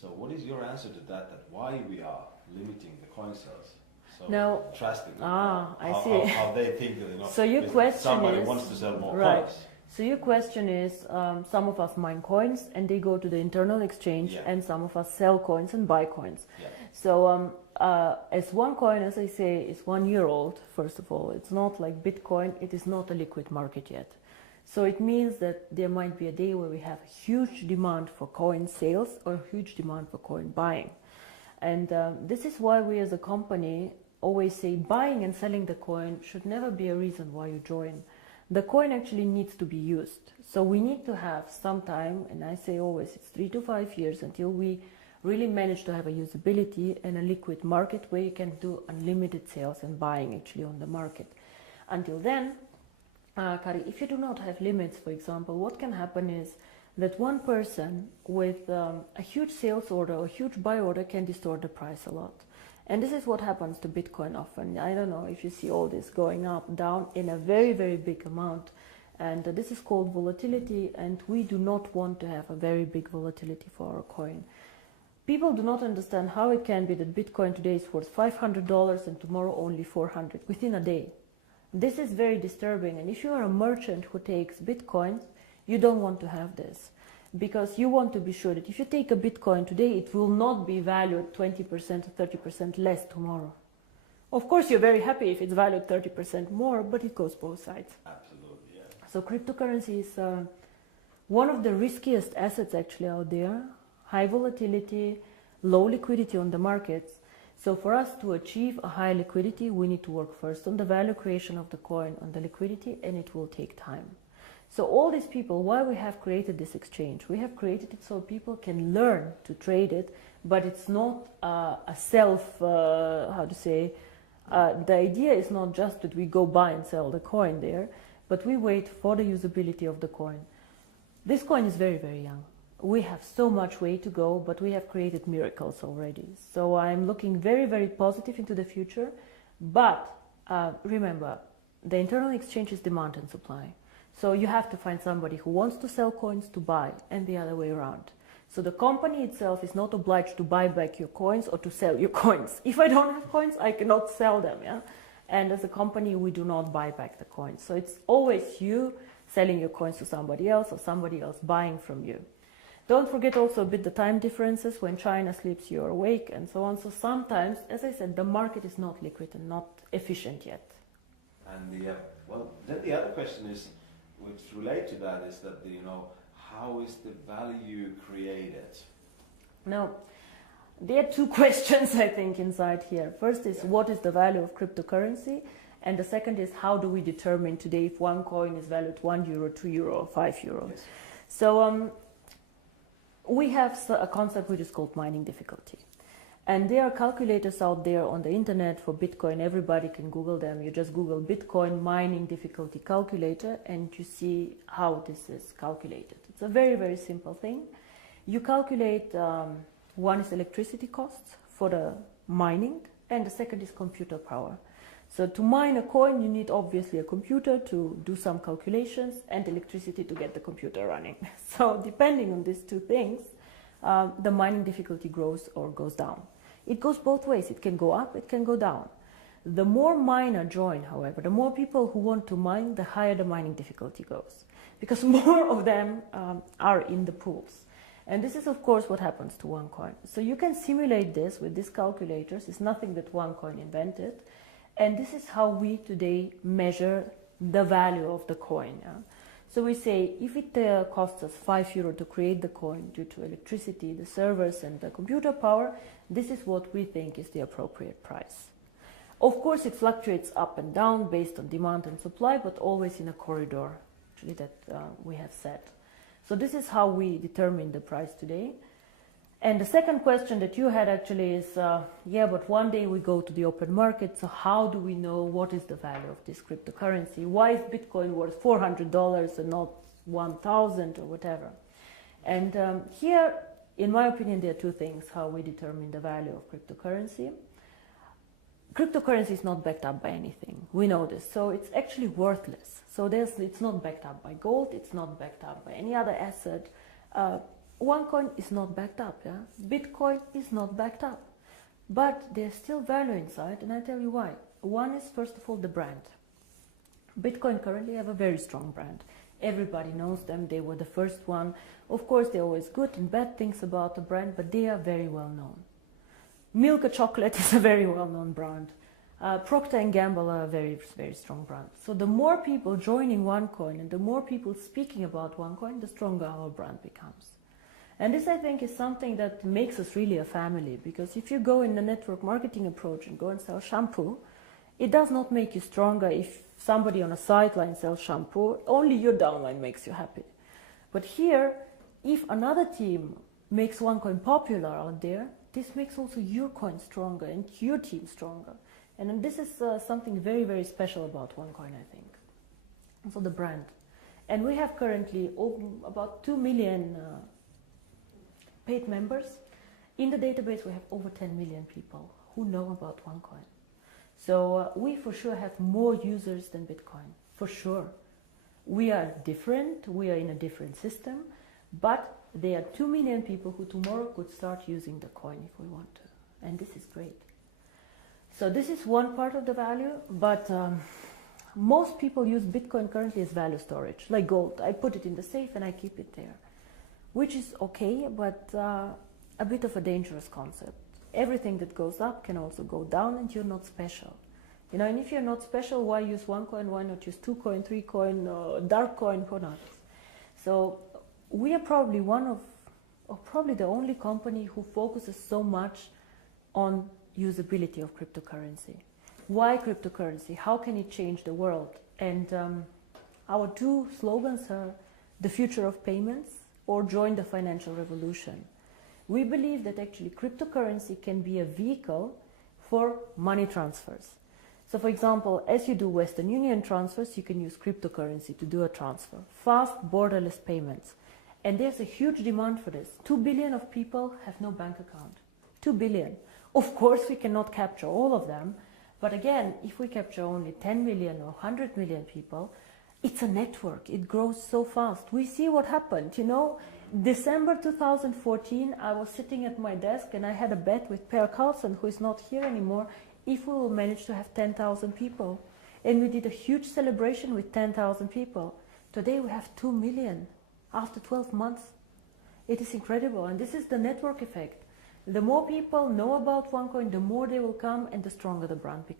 So what is your answer to that, that why we are limiting the coin sales so Now, drastically? I see. How they think, you know, so your question somebody is, wants to sell more right. coins. So your question is, some of us mine coins and they go to the internal exchange, Yeah. and some of us sell coins and buy coins. Yeah. So as OneCoin, as I say, is 1 year old, first of all, it's not like Bitcoin, it is not a liquid market yet. So it means that there might be a day where we have a huge demand for coin sales or a huge demand for coin buying. And this is why we as a company always say buying and selling the coin should never be a reason why you join. The coin actually needs to be used. So we need to have some time, and I say always it's 3 to 5 years until we really manage to have a usability and a liquid market where you can do unlimited sales and buying actually on the market. Until then, Kari, if you do not have limits, for example, what can happen is that one person with a huge sales order or huge buy order can distort the price a lot. And this is what happens to Bitcoin often. I don't know if you see all this going up, down in a very, very big amount. And this is called volatility, and we do not want to have a very big volatility for our coin. People do not understand how it can be that Bitcoin today is worth $500 and tomorrow only 400 within a day. This is very disturbing, and if you are a merchant who takes Bitcoins, you don't want to have this, because you want to be sure that if you take a Bitcoin today, it will not be valued 20% or 30% less tomorrow. Of course, you're very happy if it's valued 30% more, but it goes both sides. Absolutely, yeah. So cryptocurrency is one of the riskiest assets actually out there. High volatility, low liquidity on the markets. So for us to achieve a high liquidity, we need to work first on the value creation of the coin, on the liquidity, and it will take time. So all these people, why we have created this exchange? We have created it so people can learn to trade it, but it's not a self, the idea is not just that we go buy and sell the coin there, but we wait for the usability of the coin. This coin is very, very young. We have so much way to go, but we have created miracles already. So I'm looking very, very positive into the future. But remember, the internal exchange is demand and supply. So you have to find somebody who wants to sell coins to buy, and the other way around. So the company itself is not obliged to buy back your coins or to sell your coins. If I don't have coins, I cannot sell them. Yeah? And as a company, we do not buy back the coins. So it's always you selling your coins to somebody else or somebody else buying from you. Don't forget also a bit the time differences. When China sleeps, you're awake, and so on. So sometimes, as I said, the market is not liquid and not efficient yet. And then the other question is, which relate to that, is that how is the value created? Now, there are two questions I think inside here. First is what is the value of cryptocurrency, and the second is how do we determine today if one coin is valued €1, €2, or €5? Yes. So we have a concept which is called mining difficulty. And there are calculators out there on the internet for Bitcoin. Everybody can Google them. You just Google Bitcoin mining difficulty calculator and you see how this is calculated. It's a very, very simple thing. You calculate, one is electricity costs for the mining, and the second is computer power. So to mine a coin, you need obviously a computer to do some calculations and electricity to get the computer running. So depending on these two things, the mining difficulty grows or goes down. It goes both ways. It can go up, it can go down. The more miner join, however, the more people who want to mine, the higher the mining difficulty goes, because more of them are in the pools. And this is, of course, what happens to OneCoin. So you can simulate this with these calculators. It's nothing that OneCoin invented. And this is how we today measure the value of the coin. Yeah? So we say if it costs us €5 to create the coin due to electricity, the servers and the computer power, this is what we think is the appropriate price. Of course, it fluctuates up and down based on demand and supply, but always in a corridor actually that we have set. So this is how we determine the price today. And the second question that you had actually is, but one day we go to the open market, so how do we know what is the value of this cryptocurrency? Why is Bitcoin worth $400 and not 1,000 or whatever? And here, in my opinion, there are two things how we determine the value of cryptocurrency. Cryptocurrency is not backed up by anything. We know this. So it's actually worthless. So it's not backed up by gold. It's not backed up by any other asset. OneCoin is not backed up, yeah? Bitcoin is not backed up. But there's still value inside, and I tell you why. One is, first of all, the brand. Bitcoin currently have a very strong brand. Everybody knows them, they were the first one. Of course, there are always good and bad things about the brand, but they are very well known. Milka Chocolate is a very well-known brand. Procter & Gamble are a very, very strong brand. So the more people joining OneCoin and the more people speaking about OneCoin, the stronger our brand becomes. And this, I think, is something that makes us really a family, because if you go in the network marketing approach and go and sell shampoo, it does not make you stronger if somebody on a sideline sells shampoo. Only your downline makes you happy. But here, if another team makes OneCoin popular out there, this makes also your coin stronger and your team stronger. And this is something very, very special about OneCoin, I think. Also the brand. And we have currently about 2 million paid members. In the database, we have over 10 million people who know about OneCoin. So we for sure have more users than Bitcoin, for sure. We are different, we are in a different system, but there are 2 million people who tomorrow could start using the coin if we want to. And this is great. So this is one part of the value, but most people use Bitcoin currently as value storage, like gold. I put it in the safe and I keep it there, which is okay, but a bit of a dangerous concept. Everything that goes up can also go down, and you're not special. You know, and if you're not special, why use OneCoin? Why not use 2Coin, 3Coin, dark coin, who knows? So we are probably one of, or probably the only company who focuses so much on usability of cryptocurrency. Why cryptocurrency? How can it change the world? And our two slogans are the future of payments or join the financial revolution. We believe that actually cryptocurrency can be a vehicle for money transfers. So for example, as you do Western Union transfers, you can use cryptocurrency to do a transfer. Fast, borderless payments. And there's a huge demand for this. 2 billion of people have no bank account. 2 billion. Of course, we cannot capture all of them. But again, if we capture only 10 million or 100 million people, it's a network. It grows so fast. We see what happened, you know. December 2014, I was sitting at my desk and I had a bet with Per Carlson, who is not here anymore, if we will manage to have 10,000 people. And we did a huge celebration with 10,000 people. Today we have 2 million after 12 months. It is incredible, and this is the network effect. The more people know about OneCoin, the more they will come and the stronger the brand becomes.